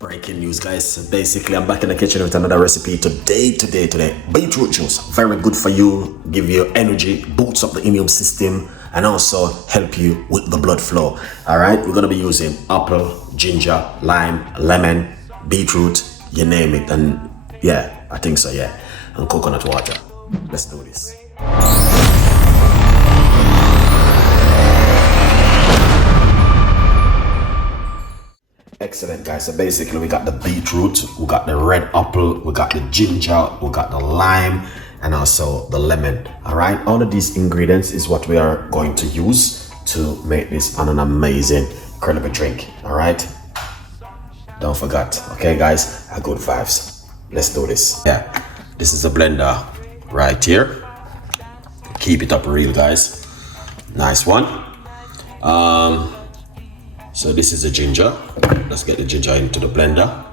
Breaking news, guys. Basically, I'm back in the kitchen with another recipe today. Beetroot juice, very good for you, give you energy, boosts up the immune system, and also help you with the blood flow. All right, we're gonna be using apple, ginger, lime, lemon, beetroot, you name it, and yeah, I think so, yeah, and coconut water. Let's do this. Excellent, guys. So basically we got the beetroot, we got the red apple, we got the ginger, we got the lime, and also the lemon. All right, all of these ingredients is what we are going to use to make this an amazing, incredible drink. All right, don't forget. Okay, guys, good vibes. Let's do this. Yeah, this is a blender right here. Keep it up real, guys. Nice one. So this is the ginger. Let's get the ginger into the blender.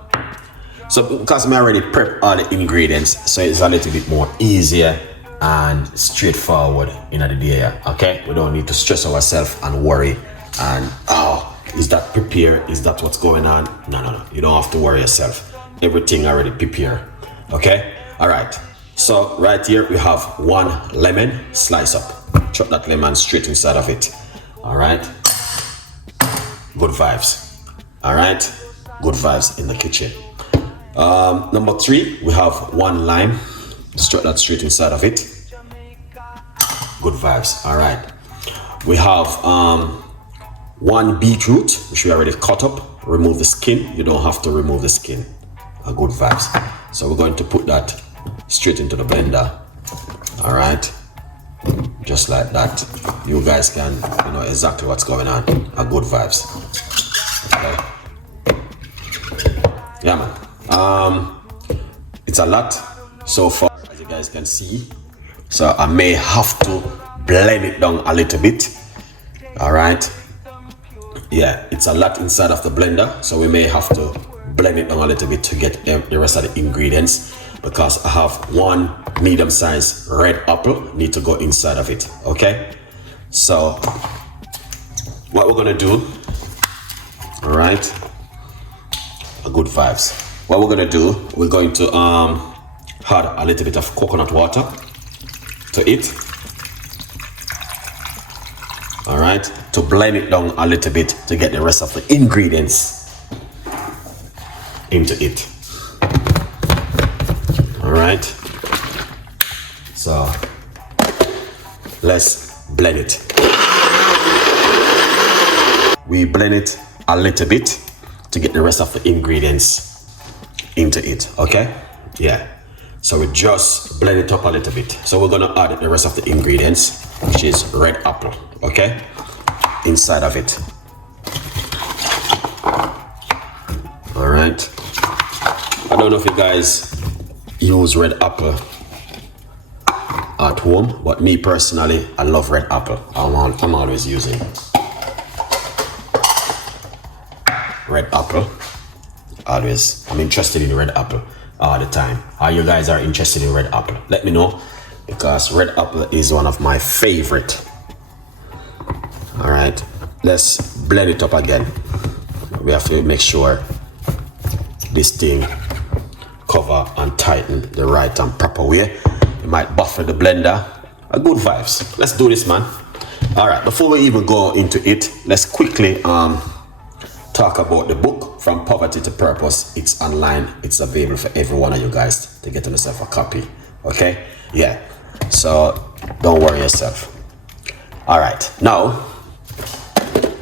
So because I already prepped all the ingredients, so it's a little bit more easier and straightforward in the day. Okay, we don't need to stress ourselves and worry and is that prepared? Is that what's going on? No. You don't have to worry yourself. Everything already prepared. Okay. All right. So right here we have one lemon, slice up. Chop that lemon straight inside of it. All right. Good vibes. All right, good vibes in the kitchen. Number 3, we have one lime. Straight that straight inside of it. Good vibes. All right, we have one beetroot which we already cut up. Remove the skin. You don't have to remove the skin. Good vibes. So we're going to put that straight into the blender. All right, just like that. You guys can know exactly what's going on. Good vibes. Okay. Yeah, man. It's a lot so far, as you guys can see. So I may have to blend it down a little bit. All right. Yeah, it's a lot inside of the blender, so we may have to blend it down a little bit to get the rest of the ingredients, because I have one medium-sized red apple need to go inside of it. Okay. So what we're gonna do, all right, good vibes. What we're gonna do, we're going to add a little bit of coconut water to it. All right, to blend it down a little bit to get the rest of the ingredients into it. All right, so let's blend it. We blend it a little bit to get the rest of the ingredients into it. Okay, yeah, so we just blend it up a little bit. So we're gonna add the rest of the ingredients, which is red apple, okay, inside of it. All right, I don't know if you guys use red apple at home, but me personally, I love red apple. I'm always using red apple. Always, I'm interested in red apple all the time. How you guys are interested in red apple? Let me know, because red apple is one of my favorite. All right, let's blend it up again. We have to make sure this thing cover and tighten the right and proper way. You might buffer the blender. Good vibes. Let's do this, man. All right, before we even go into it, let's quickly talk about the book, From Poverty to Purpose. It's online. It's available for every one of you guys to get yourself a copy. Okay, yeah, so don't worry yourself. All right, now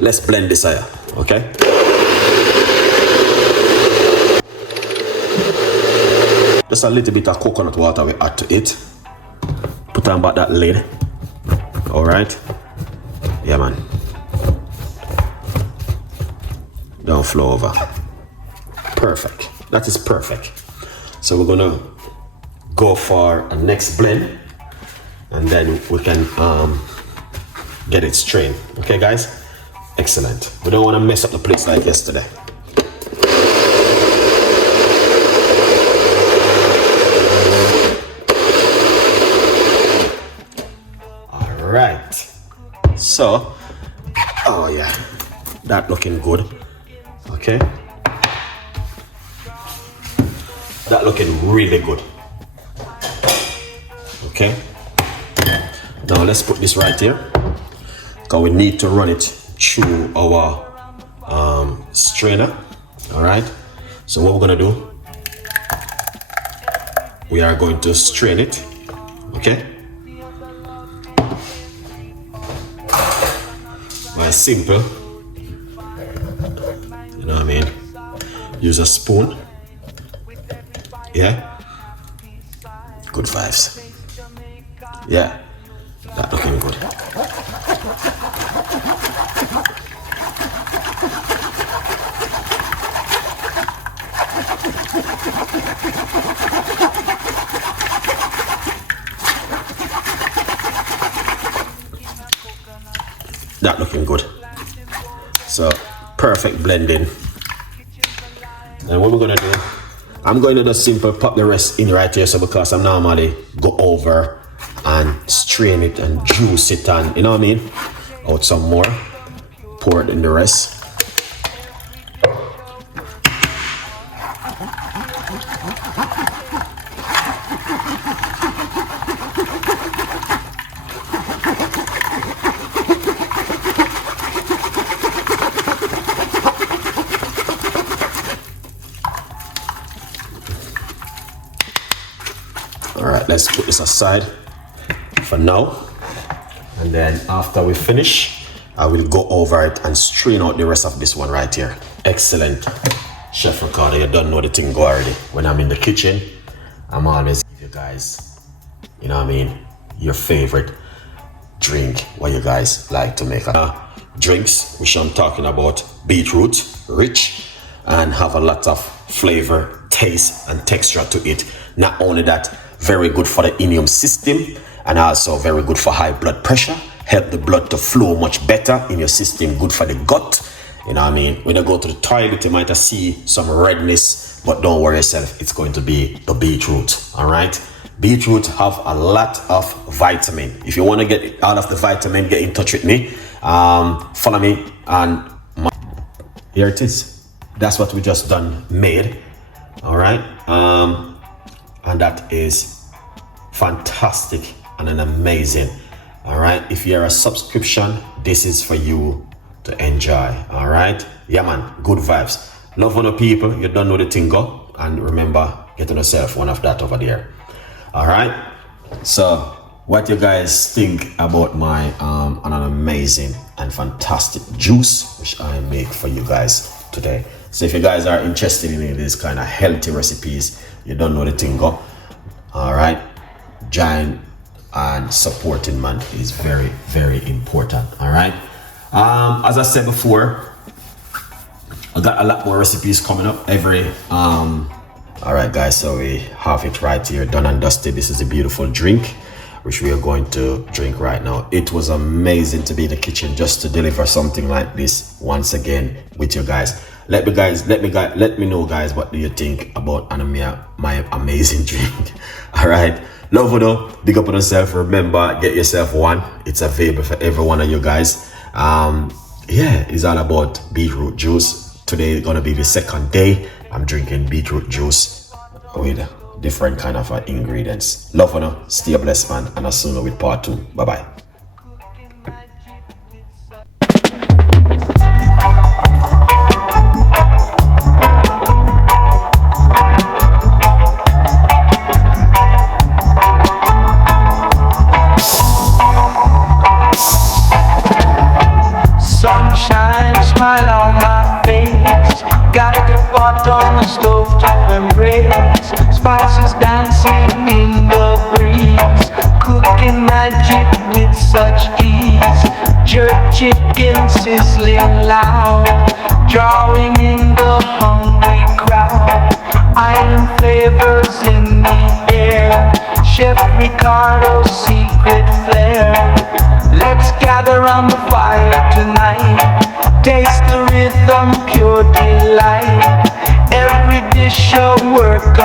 let's blend this here. Okay, just a little bit of coconut water we add to it. Put on back that lid. All right, yeah, man, don't flow over. Perfect. That is perfect. So we're gonna go for a next blend, and then we can get it strained. Okay, guys, excellent. We don't want to mess up the place like yesterday. All right, so oh yeah, that looking good. Okay, That looking really good. Okay. Now let's put this right here, because we need to run it through our strainer. All right. So what we're gonna do, we are going to strain it. Okay. Well, simple. You know what I mean? Use a spoon. Yeah. Good vibes. Yeah. That looking good. That looking good. So perfect blending. And what we're gonna do, I'm going to just simply pop the rest in right here. So because I'm normally go over and strain it and juice it and, you know what I mean, out some more, pour it in the rest. All right, let's put this aside for now, and then after we finish, I will go over it and strain out the rest of this one right here. Excellent, Chef Ricardo. You don't know the thing go already. When I'm in the kitchen, I'm always give you guys, you know what I mean, your favorite drink, what you guys like to make. Drinks, which I'm talking about, beetroot, rich, and have a lot of flavor, taste, and texture to it. Not only that, very good for the immune system, and also very good for high blood pressure. Help the blood to flow much better in your system. Good for the gut. You know what I mean? When you go to the toilet, you might see some redness, but don't worry yourself. It's going to be the beetroot. All right. Beetroot have a lot of vitamin. If you want to get all of the vitamin, get in touch with me. Follow me, and here it is. That's what we just done made. All right. And that is fantastic and an amazing. All right, if you're a subscription, this is for you to enjoy. All right, yeah man, good vibes. Love on the people. You don't know the thing go, and remember, get on yourself one of that over there. All right, so what you guys think about my an amazing and fantastic juice which I make for you guys today? So if you guys are interested in these kind of healthy recipes, you don't know the thing go, all right, join and supporting, man, is very, very important. All right, as I said before, I got a lot more recipes coming up every all right guys, so we have it right here, done and dusted. This is a beautiful drink which we are going to drink right now. It was amazing to be in the kitchen just to deliver something like this once again with you guys. Let me know guys, what do you think about my amazing drink? All right, love you though, big up on yourself. Remember, get yourself one. It's available for every one of you guys. Yeah, it's all about beetroot juice. Today is gonna be the second day I'm drinking beetroot juice with different kind of ingredients. Love you know, stay blessed, man, and I'll see you with part 2. Bye bye. Sunshine, smile on my face. Got the pot on the stove to embrace. Spices dancing in the breeze. Cooking magic with such ease. Jerk chicken sizzling loud. Drawing in the hungry crowd. Iron flavors in the air. Chef Ricardo's secret flair. Let's gather around the fire tonight. Taste the rhythm, pure delight. Every dish a work of